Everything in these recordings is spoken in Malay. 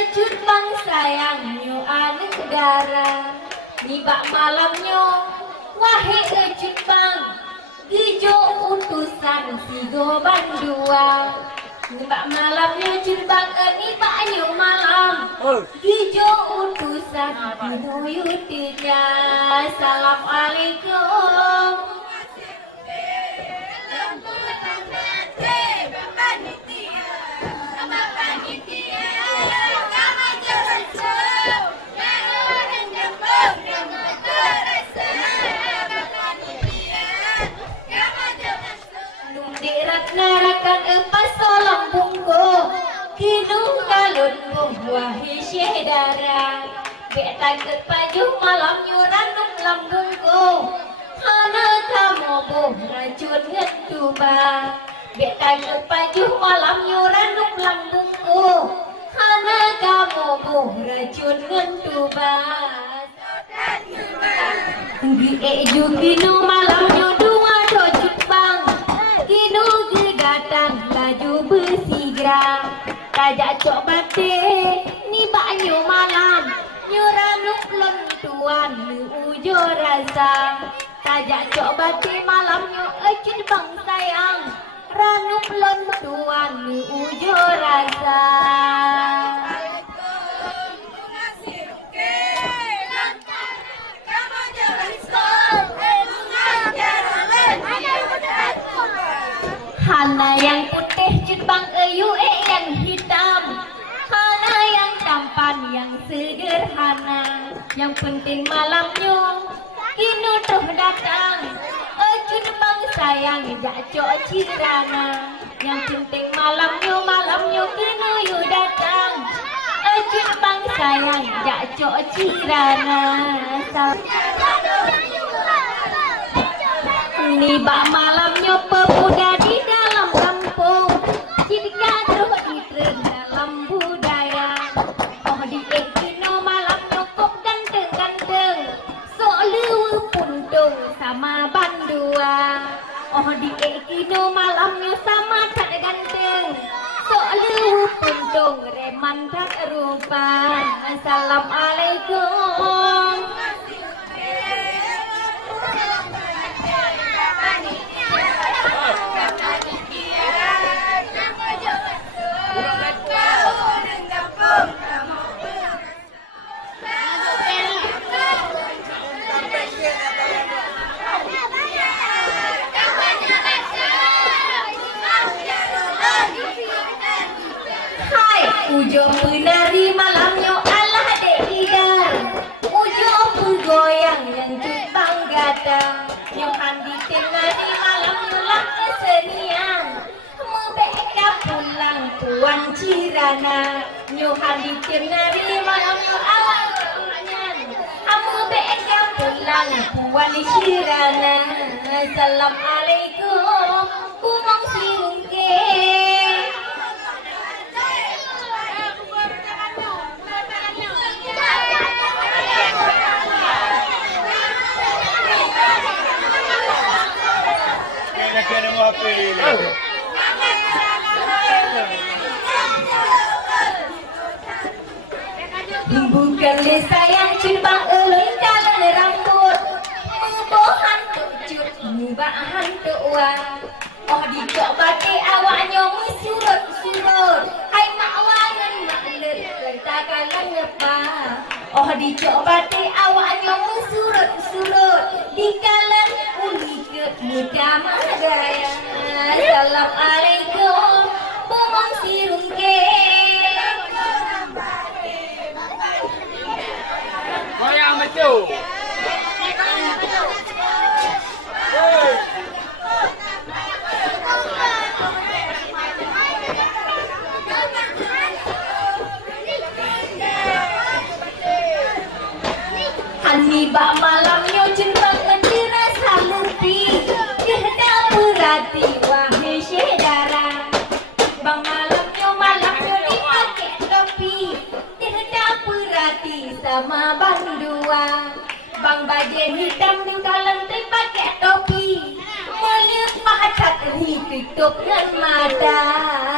Ejut bang sayangnya anak dara nibak malamnya wahai ejut bang Gijo utusan sigo bandua nibak malamnya ejut bang nibaknya malam Gijo utusan minuyutinya Assalamualaikum narakan epas solam bungko Kidung kalun wahi syedara Bek takut paju malam nyuran nuk lambungko Hana kamu boh racun ngetuba Bek takut paju malam nyuran nuk lambungko Hana kamu boh racun ngetuba Gi kinu malam nyudua rojut bang Kinu datang laju bersigra Tajak cok bate ni baknyo malam Nyuranuk lentuan ni ujo rasa Tajak cok bate malam nyo ejut bang sayang Ranuk lentuan ni ujo rasa Hana yang putih Jepang ayu yang hitam Hana yang tampan yang sederhana Yang penting malamnya Kinu tuh datang Jepang sayang jacok cirana Yang penting malamnya Kinu yu datang Jepang sayang jacok cirana Nibak malamnya pemuda di dalam kampung Jika terus ditren dalam budaya Oh di ekino malamnya kok ganteng-ganteng Sok lewe pundung sama bandua Oh di ekino malamnya sama tak ganteng Sok lewe pundung reman tak rupa Assalamualaikum Ujo penari malamnya Allah dekidar Ujo bergoyang yang Jepang gada Yang handi tenari malamnya lah kesenian Mebeka pulang tuan cirana Nyo handi tenari malamnya awal kunyan Mebeka pulang tuan cirana Assalamualaikum kumang sirungke Bukan desa yang cimbang eleng jalan rambut Mubohan tucut, mubahan tuwa Oh dicok bati awaknya musurut-surut Hai makwangan maklet, lentakan lengepa Oh dicok bati awaknya musurut-surut Dikalan uliket muda madaya Assalamualaikum Bomong sirungke Goyang betul. Hanibak malamnya jembang ngedira salupi Kehendak berhati wahai syedara Bang malamnya dipakai topi Kehendak berhati sama bandua Bang bajen hitam di kalang pakai topi Melihat mahat tutup dengan mata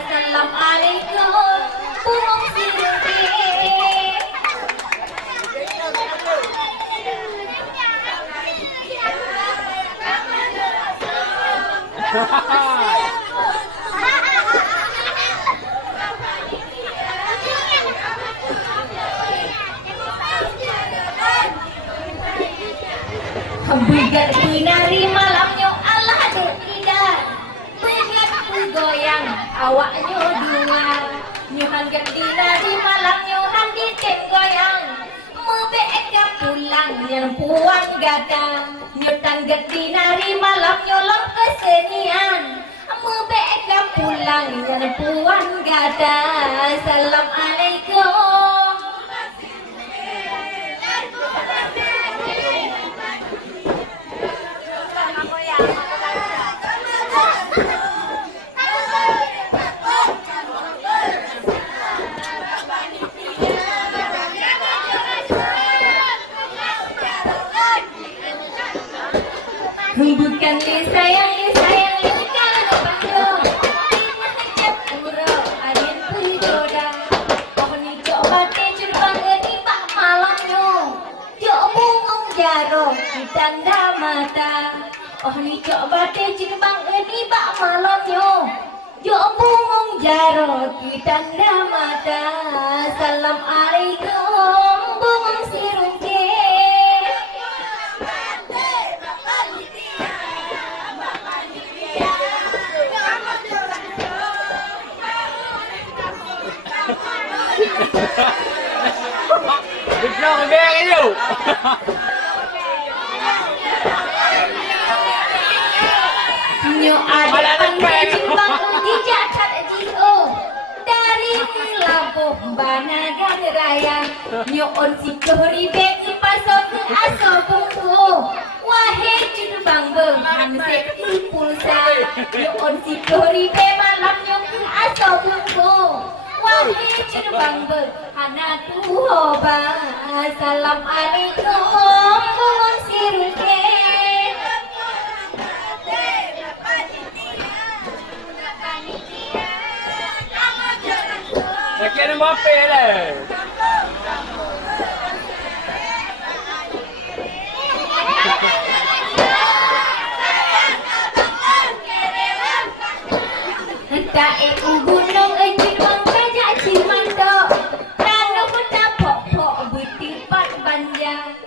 Assalamualaikum Burung sirupin Begat binari malamnya Allah tidak. Begat goyang awaknya dua. Nyuhan gat binari malamnya handi tem goyang. Mebeka pulang yang puan gada. Nyutan gat binari malamnya lang kesenian. Mebeka pulang yang puan gada. Assalamualaikum. Bukan sayang kalau bandung hajat pura adin perigoda oh ni coba terbang di bak malamnya jok bungong jaro di tanda mata oh ni coba terbang di bak malamnya jok bungong jaro di tanda mata Assalamualaikum bungong sirungke. Bisa ngebek itu. Nyo ada pandai cimbang uji jakat jio dari Labuh Banagan Raya. Nyo on si kehribe pasok ke aso bungku. Wahai cimbang benghan sekti pulsa. Nyo on si kehribe malam nyo ke aso bungku. Wahai cimbang benghan tuhoba. Assalamualaikum bungong siruke. Nak mau apa lah? Tae gunung ejirwang kajak cimando. Rano peta pok-pok betipat banjang.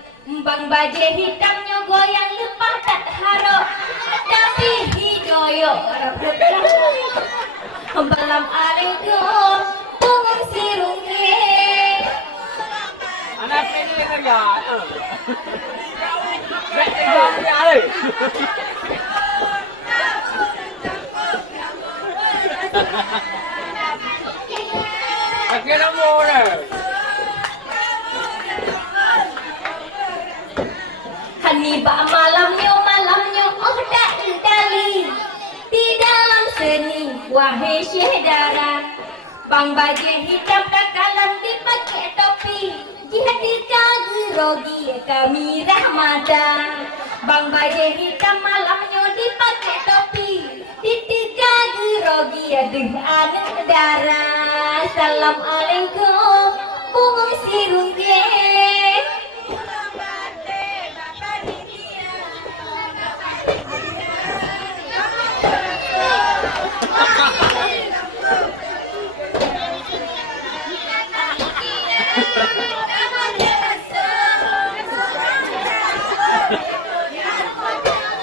Bang baje hitamnya goyang lepah tak harap. Tapi hidoyo rablebrang. Assalamualaikum bungong sirungke. Anak ini dengar ya? Baik dengar ya le. Pakai nombor le. Hani ba malamnya oh dak dali. Di dalam seni wahai syedara. Bang baje hitam kakalan dipakai topi. Dihadirkan gerogi kami rahmatan. Bang baje hitam malamnya dipakai topi. Ditika gerogi dengan darah. Assalamualaikum bungong sirungke.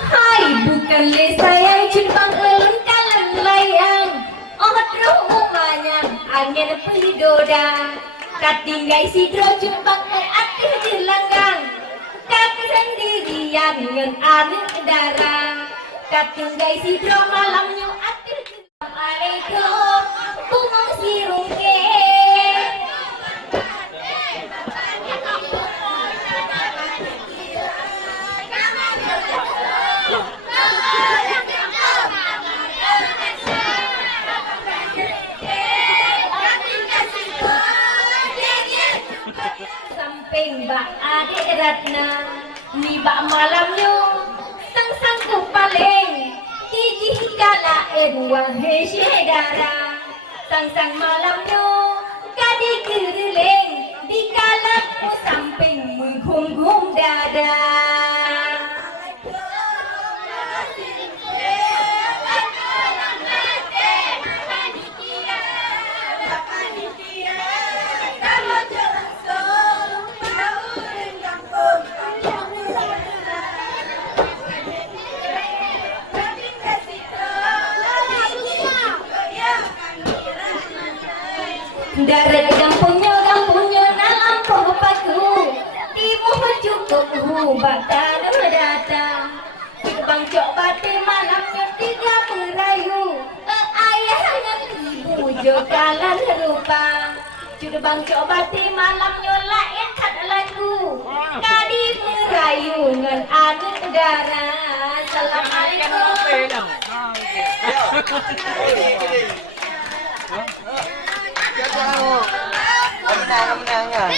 Hai bukan le sayang cimbang elun kalan layang. Omat roh umanya angin peridoda. Katinggai sidro cimbang akeh dilanggang. Kaki sendirian ngen anu darah. Katinggai sidro malamnya akeh. Assalamualaikum bungong sirungke. Samping bak adik ratna ni bak malamnya sang kupaling iji kalaen wahai syedara. Sang malamnya kadi gereleng di kalapmu samping menghum-hum dada. Dari kampungnya dalam paku timu cukup hubak dan datang Bang Cok Bati malamnya tiga merayu ayah dengan ibu jokalan rupa Sudah Bang Cok Bati malamnya lain kat lagu Kadi merayu dengan anu negara Assalamualaikum Menang kan?